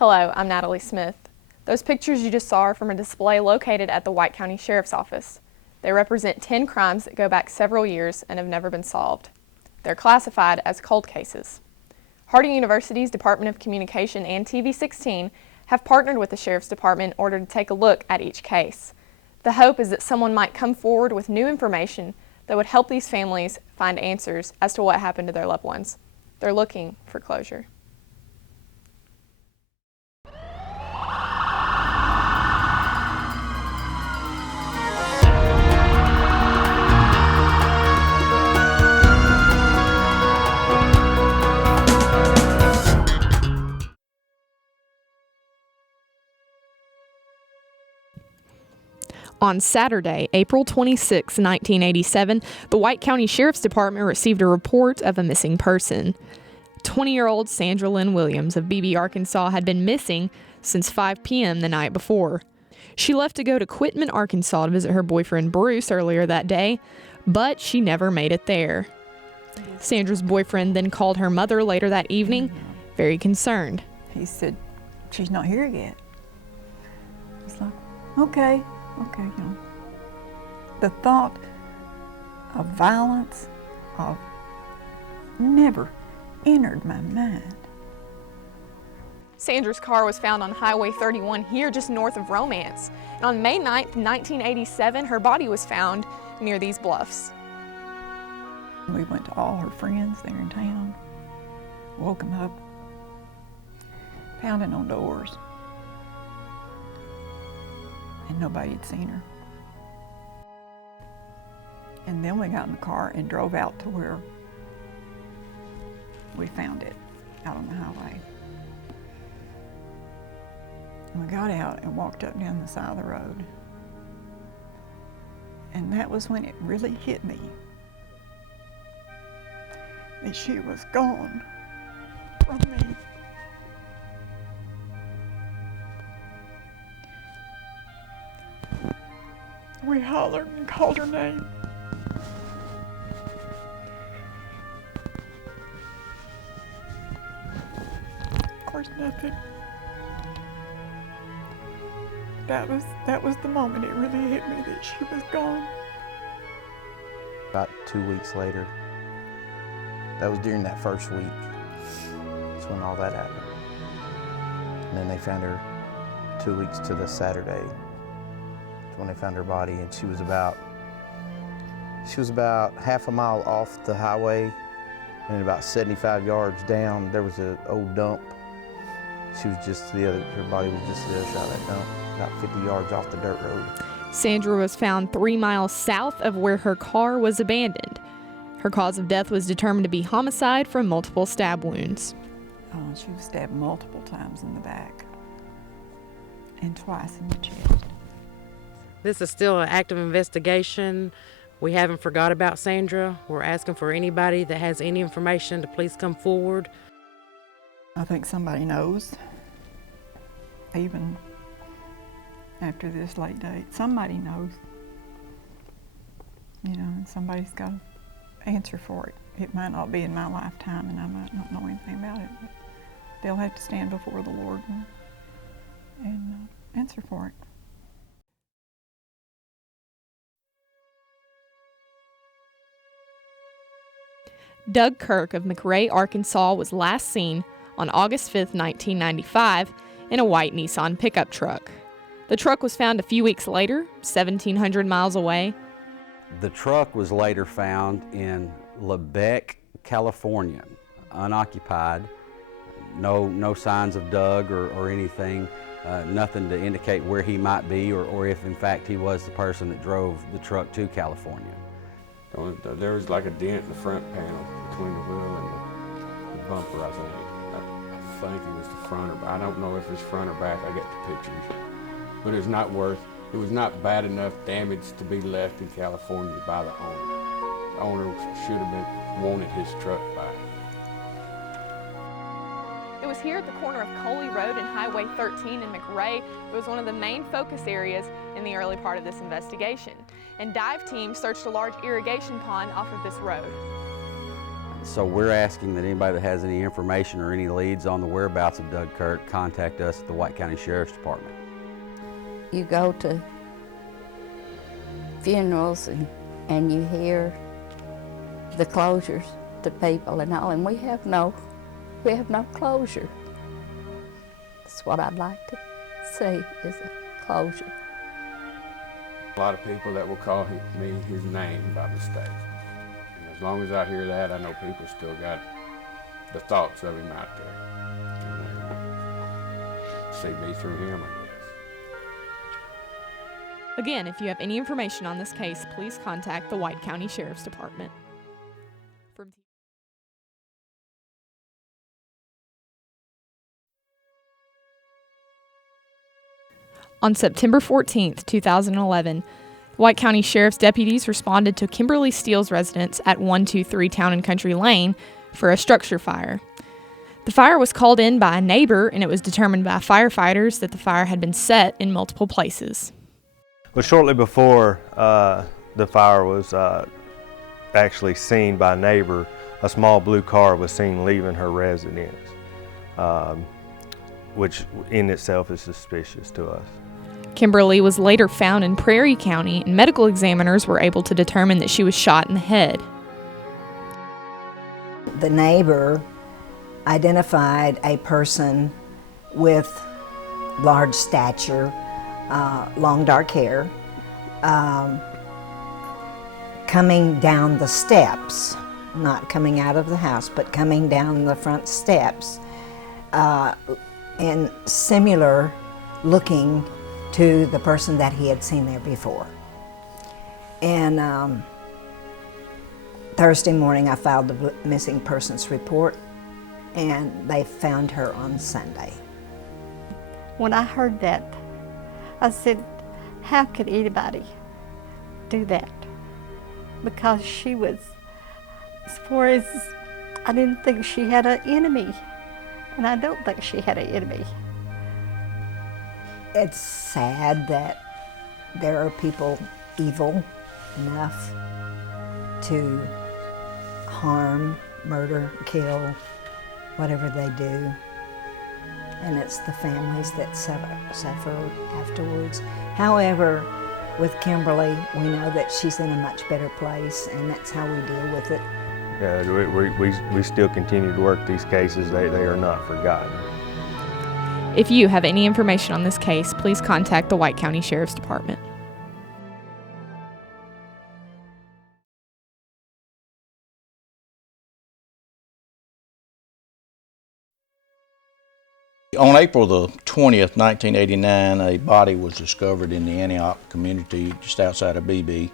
Hello, I'm Natalie Smith. Those pictures you just saw are from a display located at the White County Sheriff's Office. They represent 10 crimes that go back several years and have never been solved. They're classified as cold cases. Harding University's Department of Communication and TV16 have partnered with the Sheriff's Department in order to take a look at each case. The hope is that someone might come forward with new information that would help these families find answers as to what happened to their loved ones. They're looking for closure. On Saturday, April 26, 1987, the White County Sheriff's Department received a report of a missing person. 20-year-old Sandra Lynn Williams of Beebe, Arkansas had been missing since 5 p.m. the night before. She left to go to Quitman, Arkansas to visit her boyfriend Bruce earlier that day, but she never made it there. Sandra's boyfriend then called her mother later that evening, very concerned. He said, "She's not here yet." It's like, okay, you know. The thought of violence never entered my mind. Sandra's car was found on Highway 31 here just north of Romance. And on May 9th, 1987, her body was found near these bluffs. We went to all her friends there in town, woke them up, pounding on doors, and nobody had seen her. And then we got in the car and drove out to where we found it, out on the highway. And we got out and walked up down the side of the road. And that was when it really hit me that she was gone from me. We hollered and called her name. Of course, nothing. That was the moment it really hit me that she was gone. About 2 weeks later, that was during that first week. That's when all that happened. And then they found her 2 weeks to the Saturday. That's when they found her body, and she was about half a mile off the highway, and about 75 yards down, there was an old dump. Her body was just to the other side of that dump, about 50 yards off the dirt road. Sandra was found 3 miles south of where her car was abandoned. Her cause of death was determined to be homicide from multiple stab wounds. Oh, she was stabbed multiple times in the back and twice in the chest. This is still an active investigation. We haven't forgot about Sandra. We're asking for anybody that has any information to please come forward. I think somebody knows, even after this late date. Somebody knows, you know, and somebody's got to answer for it. It might not be in my lifetime, and I might not know anything about it, but they'll have to stand before the Lord and answer for it. Doug Kirk of McRae, Arkansas was last seen on August 5, 1995, in a white Nissan pickup truck. The truck was found a few weeks later, 1,700 miles away. The truck was later found in Lebec, California, unoccupied. No signs of Doug or anything, nothing to indicate where he might be or if in fact he was the person that drove the truck to California. There was like a dent in the front panel between the wheel and the bumper, I think. I think it was the front, I don't know if it was front or back. I got the pictures. But it was not bad enough damage to be left in California by the owner. The owner should have wanted his truck back. It was here at the corner of Coley Road and Highway 13 in McRae. It was one of the main focus areas in the early part of this investigation. And dive teams searched a large irrigation pond off of this road. So we're asking that anybody that has any information or any leads on the whereabouts of Doug Kirk contact us at the White County Sheriff's Department. You go to funerals and you hear the closures to people and all, and we have no closure. That's what I'd like to see, is a closure. A lot of people that will call me his name by mistake. And as long as I hear that, I know people still got the thoughts of him out there. And they see me through him, I guess. Again, if you have any information on this case, please contact the White County Sheriff's Department. From On September 14th, 2011, White County Sheriff's deputies responded to Kimberly Steele's residence at 123 Town and Country Lane for a structure fire. The fire was called in by a neighbor, and it was determined by firefighters that the fire had been set in multiple places. Well, shortly before the fire was actually seen by a neighbor, a small blue car was seen leaving her residence, which in itself is suspicious to us. Kimberly was later found in Prairie County, and medical examiners were able to determine that she was shot in the head. The neighbor identified a person with large stature, long dark hair, coming down the steps, not coming out of the house, but coming down the front steps, and similar looking to the person that he had seen there before. And Thursday morning I filed the missing persons report, and they found her on Sunday. When I heard that, I said, how could anybody do that? Because she was, as far as, I didn't think she had an enemy, and I don't think she had an enemy. It's sad that there are people evil enough to harm, murder, kill, whatever they do. And it's the families that suffer afterwards. However, with Kimberly, we know that she's in a much better place, and that's how we deal with it. Yeah, we still continue to work these cases. They are not forgotten. If you have any information on this case, please contact the White County Sheriff's Department. On April the 20th, 1989, a body was discovered in the Antioch community just outside of Beebe,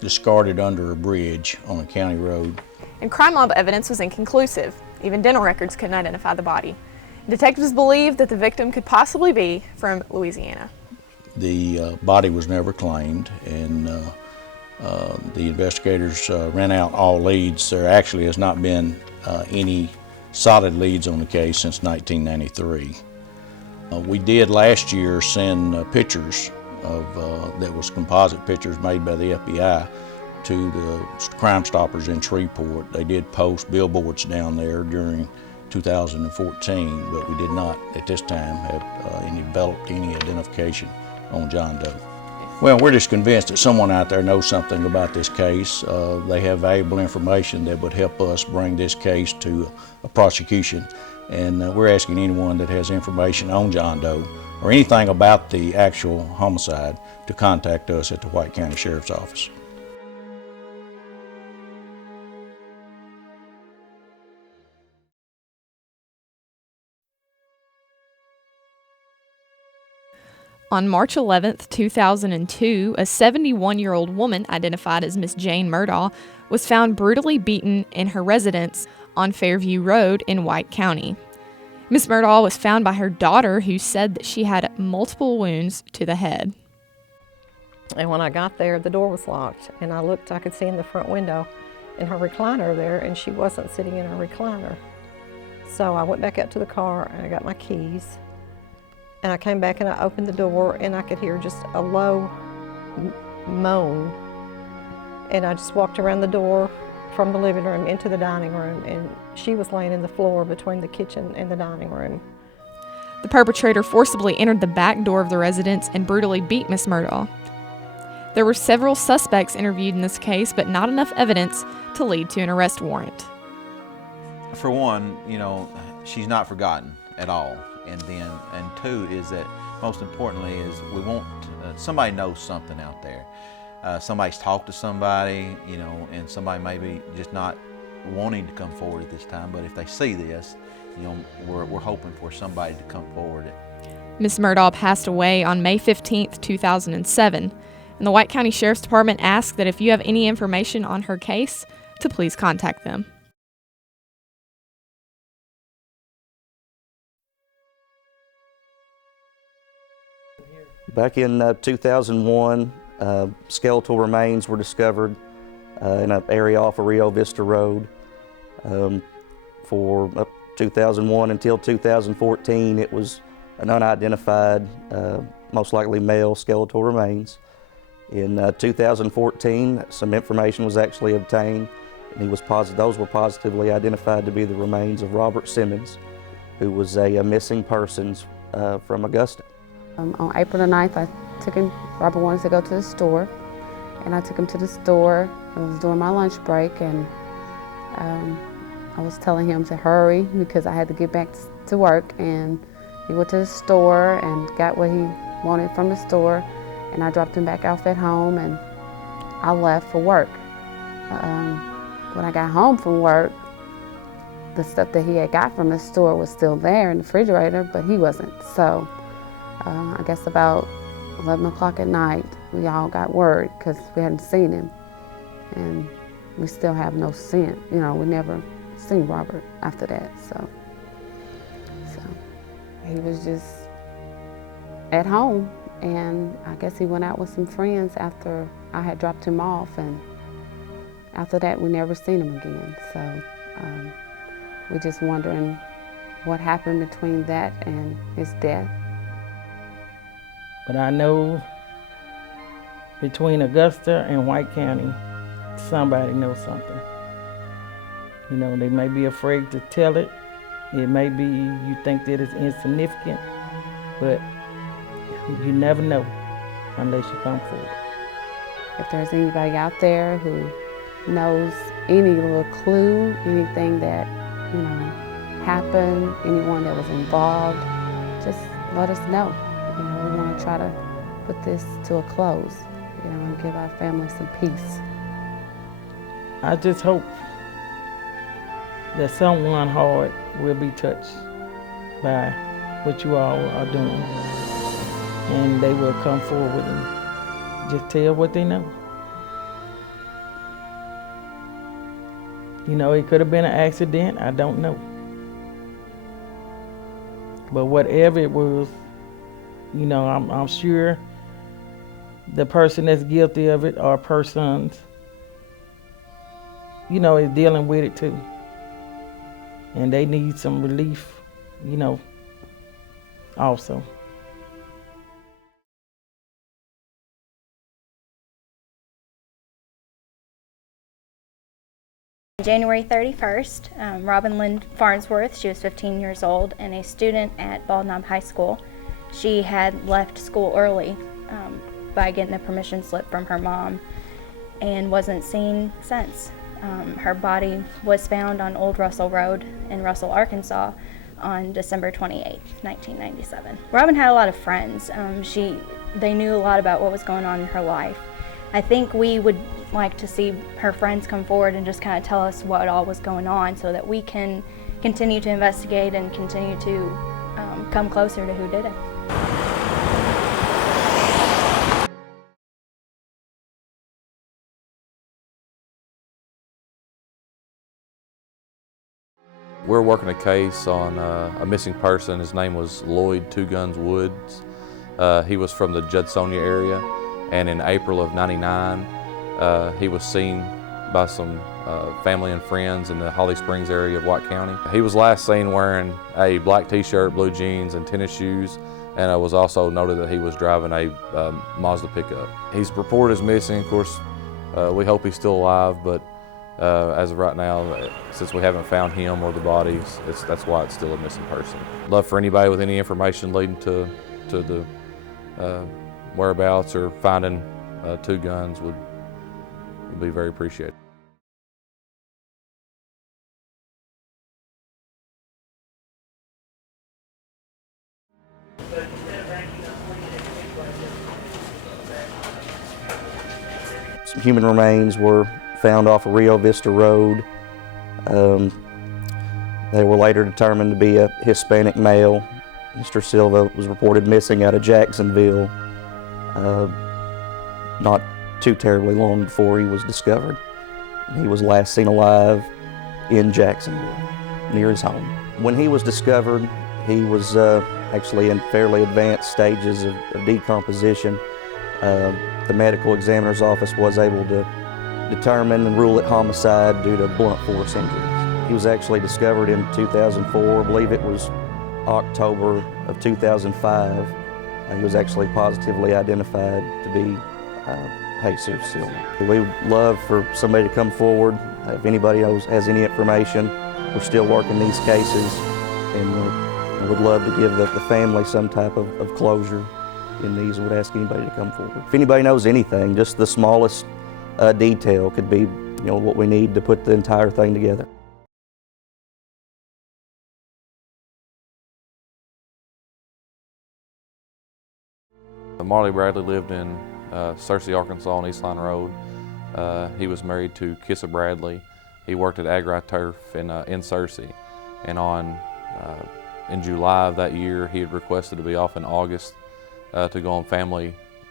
discarded under a bridge on a county road. And crime lab evidence was inconclusive. Even dental records couldn't identify the body. Detectives believed that the victim could possibly be from Louisiana. The body was never claimed, and the investigators ran out all leads. There actually has not been any solid leads on the case since 1993. We did last year send pictures of, that was composite pictures made by the FBI to the Crime Stoppers in Shreveport. They did post billboards down there during 2014, but we did not at this time have developed any identification on John Doe. Well, we're just convinced that someone out there knows something about this case. They have valuable information that would help us bring this case to a prosecution. And we're asking anyone that has information on John Doe or anything about the actual homicide to contact us at the White County Sheriff's Office. On March 11th, 2002, a 71-year-old woman identified as Miss Jane Murdaugh was found brutally beaten in her residence on Fairview Road in White County. Miss Murdaugh was found by her daughter, who said that she had multiple wounds to the head. And when I got there, the door was locked, and I looked, I could see in the front window in her recliner there, and she wasn't sitting in her recliner. So I went back out to the car, and I got my keys. And I came back and I opened the door and I could hear just a low moan. And I just walked around the door from the living room into the dining room, and she was laying in the floor between the kitchen and the dining room. The perpetrator forcibly entered the back door of the residence and brutally beat Miss Murdaugh. There were several suspects interviewed in this case, but not enough evidence to lead to an arrest warrant. For one, you know, she's not forgotten at all. And two is that most importantly is we want, somebody knows something out there. Somebody's talked to somebody, you know, and somebody maybe just not wanting to come forward at this time, but if they see this, you know, we're hoping for somebody to come forward. Miss Murdaugh passed away on May 15th, 2007, and the White County Sheriff's Department asked that if you have any information on her case, to please contact them. Back in 2001, skeletal remains were discovered in an area off of Rio Vista Road. For 2001 until 2014, it was an unidentified, most likely male skeletal remains. In 2014, some information was actually obtained, and those were positively identified to be the remains of Robert Simmons, who was a missing persons from Augusta. On April the 9th, Robert wanted to go to the store, and I took him to the store. I was doing my lunch break, and I was telling him to hurry because I had to get back to work, and he went to the store and got what he wanted from the store, and I dropped him back off at home, and I left for work. When I got home from work, the stuff that he had got from the store was still there in the refrigerator, but he wasn't. So I guess about 11 o'clock at night, we all got worried because we hadn't seen him, and we still have no scent. You know, we never seen Robert after that, so he was just at home, and I guess he went out with some friends after I had dropped him off, and after that we never seen him again. So we're just wondering what happened between that and his death. But I know between Augusta and White County, somebody knows something. You know, they may be afraid to tell it. It may be you think that it's insignificant, but you never know unless you come forward. If there's anybody out there who knows any little clue, anything that, you know, happened, anyone that was involved, just let us know. You know, we want to try to put this to a close, you know, and give our family some peace. I just hope that someone hard will be touched by what you all are doing, and they will come forward and just tell what they know. You know, it could have been an accident, I don't know. But whatever it was, you know, I'm sure the person that's guilty of it or persons, you know, is dealing with it too. And they need some relief, you know, also. January 31st, Robin Lynn Farnsworth, she was 15 years old and a student at Bald Knob High School. She had left school early by getting a permission slip from her mom and wasn't seen since. Her body was found on Old Russell Road in Russell, Arkansas on December 28, 1997. Robin had a lot of friends. They knew a lot about what was going on in her life. I think we would like to see her friends come forward and just kind of tell us what all was going on so that we can continue to investigate and continue to come closer to who did it. We're working a case on a missing person. His name was Lloyd Two Guns Woods. He was from the Judsonia area, and in April of '99, he was seen by some family and friends in the Holly Springs area of White County. He was last seen wearing a black t-shirt, blue jeans, and tennis shoes, and it was also noted that he was driving a Mazda pickup. He's reported as missing. Of course, we hope he's still alive, but As of right now, since we haven't found him or the bodies, that's why it's still a missing person. Love for anybody with any information leading to the whereabouts or finding 2 guns would be very appreciated. Some human remains were found off of Rio Vista Road. They were later determined to be a Hispanic male. Mr. Silva was reported missing out of Jacksonville not too terribly long before he was discovered. He was last seen alive in Jacksonville, near his home. When he was discovered, he was actually in fairly advanced stages of decomposition. The medical examiner's office was able to determine and rule it homicide due to blunt force injuries. He was actually discovered in 2004, I believe it was October of 2005. He was actually positively identified to be Jesus Silva. We would love for somebody to come forward. If anybody has any information, we're still working these cases, and would love to give the family some type of closure in these. Would ask anybody to come forward. If anybody knows anything, just the smallest detail could be, what we need to put the entire thing together. Marley Bradley lived in Searcy, Arkansas on East Line Road. He was married to Kissa Bradley. He worked at AgriTurf in Searcy, and in July of that year, he had requested to be off in August to go on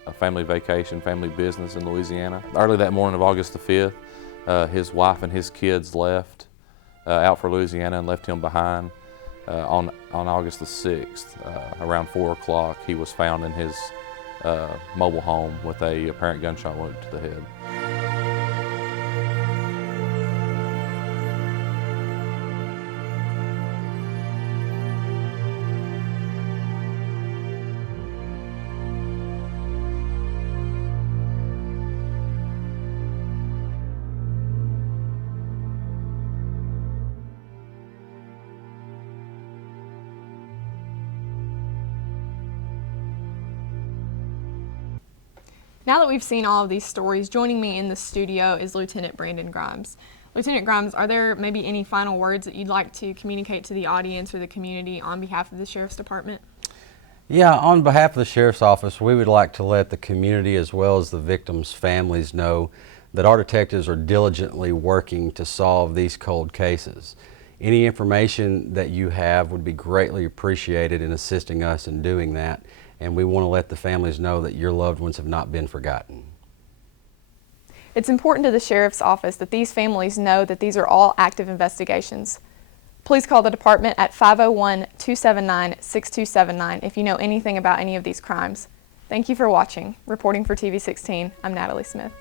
a family vacation, family business in Louisiana. Early that morning of August the 5th, his wife and his kids left out for Louisiana and left him behind. On August the 6th, around 4 o'clock, he was found in his mobile home with a apparent gunshot wound to the head. Now that we've seen all of these stories, joining me in the studio is Lieutenant Brandon Grimes. Lieutenant Grimes, are there maybe any final words that you'd like to communicate to the audience or the community on behalf of the Sheriff's Department? Yeah, on behalf of the Sheriff's Office, we would like to let the community as well as the victims' families know that our detectives are diligently working to solve these cold cases. Any information that you have would be greatly appreciated in assisting us in doing that, and we want to let the families know that your loved ones have not been forgotten. It's important to the Sheriff's Office that these families know that these are all active investigations. Please call the department at 501-279-6279 if you know anything about any of these crimes. Thank you for watching. Reporting for TV16, I'm Natalie Smith.